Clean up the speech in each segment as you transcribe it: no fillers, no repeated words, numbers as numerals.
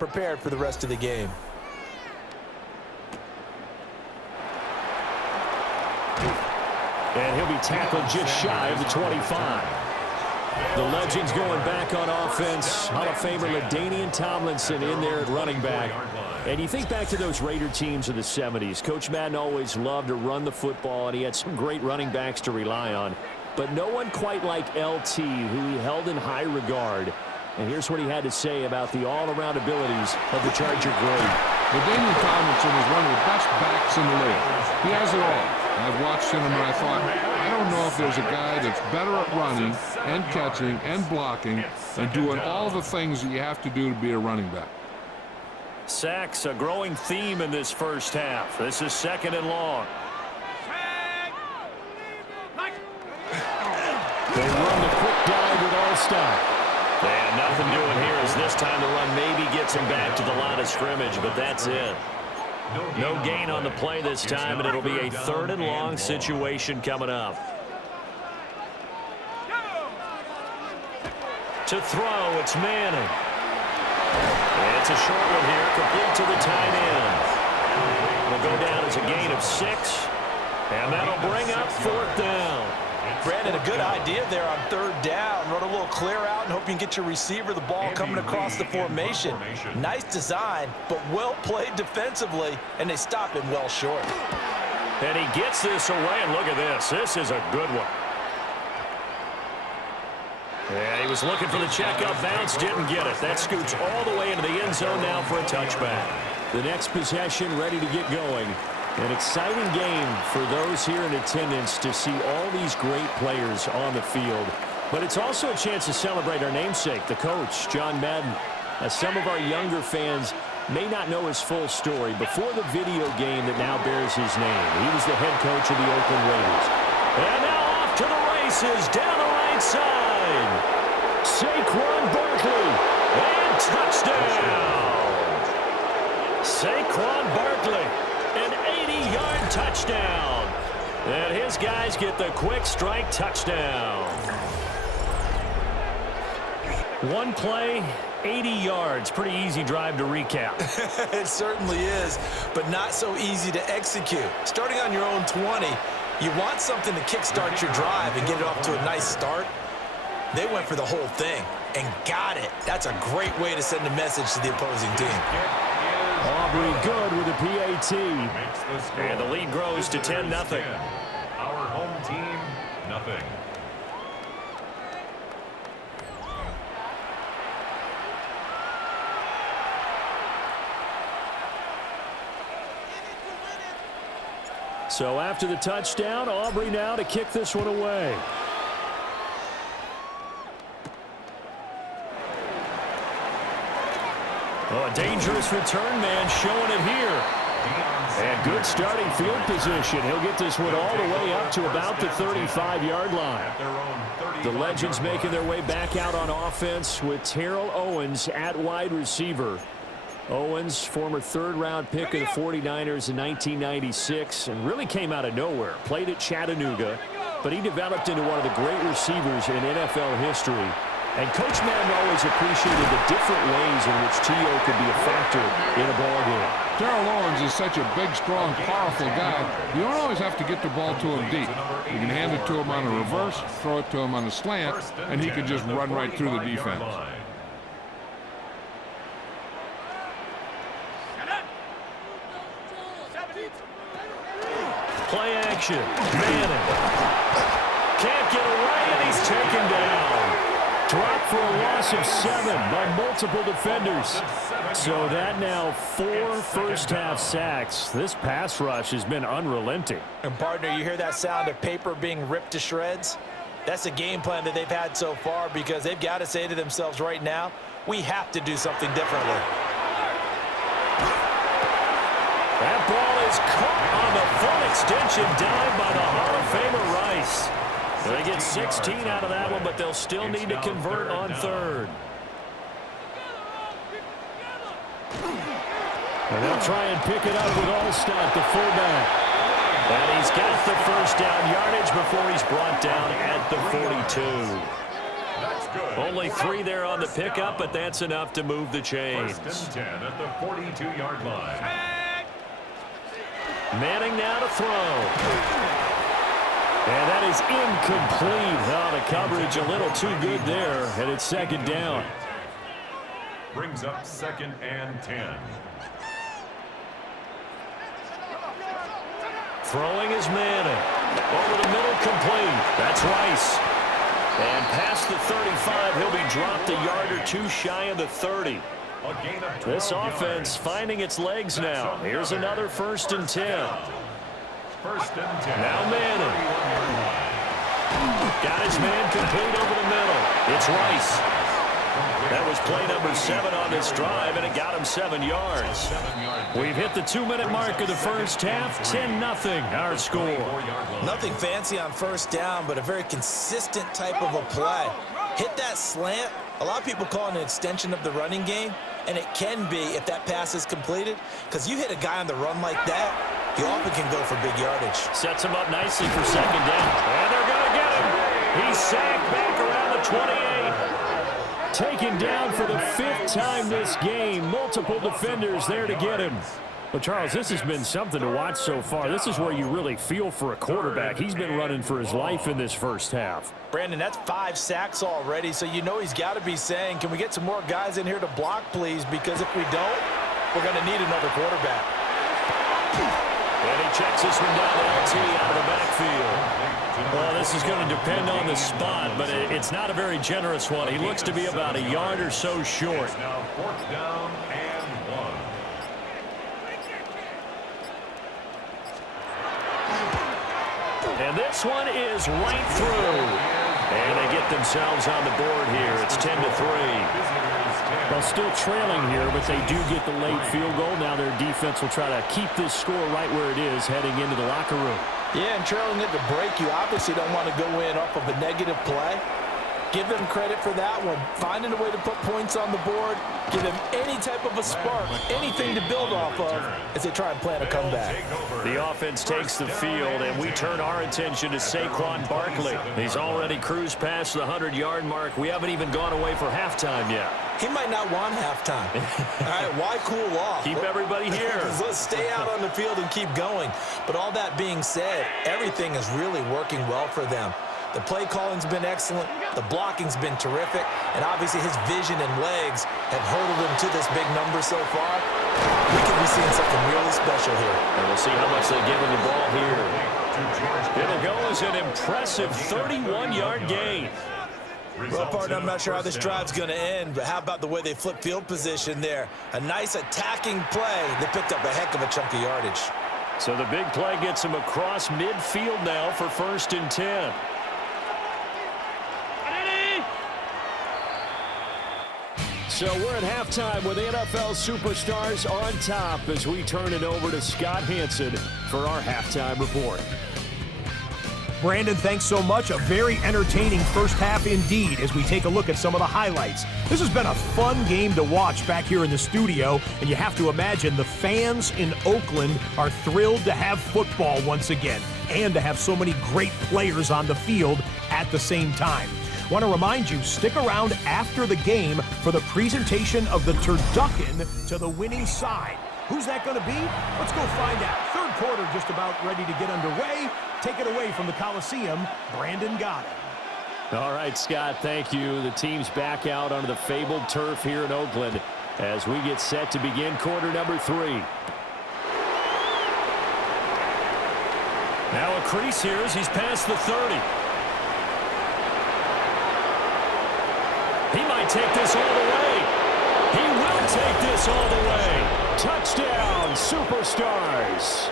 prepared for the rest of the game. And he'll be tackled just shy of the 25. The Legends going back on offense. Hall of Famer LaDainian Tomlinson in there at running back. And you think back to those Raider teams of the 70s. Coach Madden always loved to run the football, and he had some great running backs to rely on. But no one quite like LT, who he held in high regard. And here's what he had to say about the all-around abilities of the Charger great. LaDainian Tomlinson is one of the best backs in the league. He has it all. I've watched him and I thought, I don't know if there's a guy that's better at running and catching and blocking and doing all the things that you have to do to be a running back. Sacks, a growing theme in this first half. This is 2nd and long. They run the quick dive with All-Stop. And nothing doing here as this time the run maybe gets him back to the line of scrimmage, but that's it. No gain on the play this time, and it'll be a 3rd and long situation coming up. To throw, it's Manning. It's a short one here, complete to the tight end. It'll go down as a gain of 6, and that'll bring up 4th down. Brandon, a good idea there on 3rd down. Run a little clear out and hope you can get your receiver the ball coming across the formation. Nice design, but well played defensively, and they stop him well short. And he gets this away, and look at this. This is a good one. Yeah, he was looking for the checkup bounce, didn't get it. That scoots all the way into the end zone now for a touchback. The next possession ready to get going. An exciting game for those here in attendance to see all these great players on the field. But it's also a chance to celebrate our namesake, the coach, John Madden. As some of our younger fans may not know his full story, before the video game that now bears his name, he was the head coach of the Oakland Raiders. And now off to the races, down the right side. Saquon Barkley, and touchdown. Saquon Barkley, an 80-yard touchdown. And his guys get the quick strike touchdown. One play, 80 yards. Pretty easy drive to recap. It certainly is, but not so easy to execute. Starting on your own 20, you want something to kickstart your drive and get it off to a nice start. They went for the whole thing and got it. That's a great way to send a message to the opposing team. Aubrey good with a PAT. And the lead grows to 10-0. Our home team, nothing. So after the touchdown, Aubrey now to kick this one away. Oh, a dangerous return man showing it here. And good starting field position. He'll get this one all the way up to about the 35-yard line. The Legends making their way back out on offense with Terrell Owens at wide receiver. Owens, former 3rd-round pick of the 49ers in 1996, and really came out of nowhere. Played at Chattanooga, but he developed into one of the great receivers in NFL history. And Coach Madden always appreciated the different ways in which T.O. could be a factor in a ballgame. Terrell Owens is such a big, strong, powerful guy. You don't always have to get the ball to him deep. You can hand it to him on a reverse, throw it to him on a slant, and he can just run right through the defense. Play action. Manning. Can't get away, and he's taken down. Dropped for a loss of 7 by multiple defenders. So that now 4 first-half sacks. This pass rush has been unrelenting. And, partner, you hear that sound of paper being ripped to shreds? That's a game plan that they've had so far because they've got to say to themselves right now, we have to do something differently. That ball is caught on the front extension dive by the Hall of Famer Rice. They get 16 out of that one, but they'll still need to convert on 3rd. And they'll try and pick it up with All-Stop, the fullback. And he's got the first down yardage before he's brought down at the 42. Only 3 there on the pickup, but that's enough to move the chains. First and 10 at the 42-yard line. Manning now to throw. And that is incomplete. Oh, the coverage a little too good there, and it's second down. Brings up 2nd and 10. Throwing is Manning. Over the middle, complete. That's Rice. And past the 35, he'll be dropped a yard or 2 shy of the 30. This offense finding its legs now. Here's another 1st and 10. First and 10. Now Manning. Got his man complete over the middle. It's Rice. That was play number 7 on this drive, and it got him 7 yards. We've hit the 2-minute mark of the first half. 10-0 our score. Nothing fancy on first down, but a very consistent type of a play. Hit that slant. A lot of people call it an extension of the running game, and it can be if that pass is completed, because you hit a guy on the run like that, he often can go for big yardage. Sets him up nicely for second down. And they're going to get him. He's sacked back around the 28. Taken down for the 5th time this game. Multiple defenders there to get him. But, Charles, this has been something to watch so far. This is where you really feel for a quarterback. He's been running for his life in this first half. Brandon, that's 5 sacks already, so you know he's got to be saying, can we get some more guys in here to block, please? Because if we don't, we're going to need another quarterback. And he checks this one down to LT out of the backfield. Well, this is going to depend on the spot, but it's not a very generous one. He looks to be about a yard or so short. Now 4th down and 1. And this one is right through. And they get themselves on the board here. It's 10-3. Well, still trailing here, but they do get the late field goal. Now their defense will try to keep this score right where it is heading into the locker room. Yeah, and trailing at the break, you obviously don't want to go in off of a negative play. Give them credit for that one. Finding a way to put points on the board. Give them any type of a spark, anything to build off of as they try and plan a comeback. The offense takes the field, and we turn our attention to Saquon Barkley. He's already cruised past the 100-yard mark. We haven't even gone away for halftime yet. He might not want halftime. All right, why cool off? Keep everybody here. Let's stay out on the field and keep going. But all that being said, everything is really working well for them. The play calling's been excellent. The blocking's been terrific. And obviously his vision and legs have hurdled him to this big number so far. We could be seeing something really special here. And we'll see how much they give him the ball here. It'll go as an impressive 31-yard gain. Well, partner, I'm not sure how this drive's going to end, but how about the way they flip field position there? A nice attacking play. They picked up a heck of a chunk of yardage. So the big play gets him across midfield now for 1st and 10. So we're at halftime with NFL superstars on top as we turn it over to Scott Hansen for our halftime report. Brandon, thanks so much. A very entertaining first half indeed as we take a look at some of the highlights. This has been a fun game to watch back here in the studio, and you have to imagine the fans in Oakland are thrilled to have football once again and to have so many great players on the field at the same time. Want to remind you, stick around after the game for the presentation of the turducken to the winning side. Who's that going to be? Let's go find out. Third quarter just about ready to get underway. Take it away from the Coliseum, Brandon got it. All right, Scott, thank you. The team's back out onto the fabled turf here in Oakland as we get set to begin quarter number 3. Now a crease here as he's past the 30. He might take this all the way. He will take this all the way. Touchdown, superstars.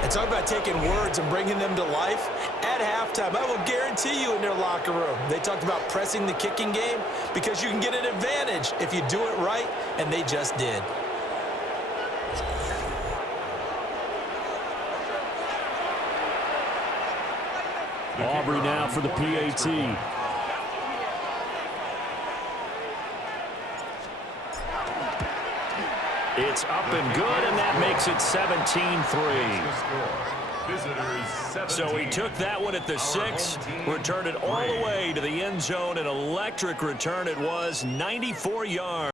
And talk about taking words and bringing them to life. At halftime, I will guarantee you in their locker room, they talked about pressing the kicking game because you can get an advantage if you do it right, and they just did. Aubrey now for the PAT. It's up and good, and that makes it 17-3. Visitors 17. So he took that one at the 6, returned it all the way to the end zone. An electric return it was, 94 yards.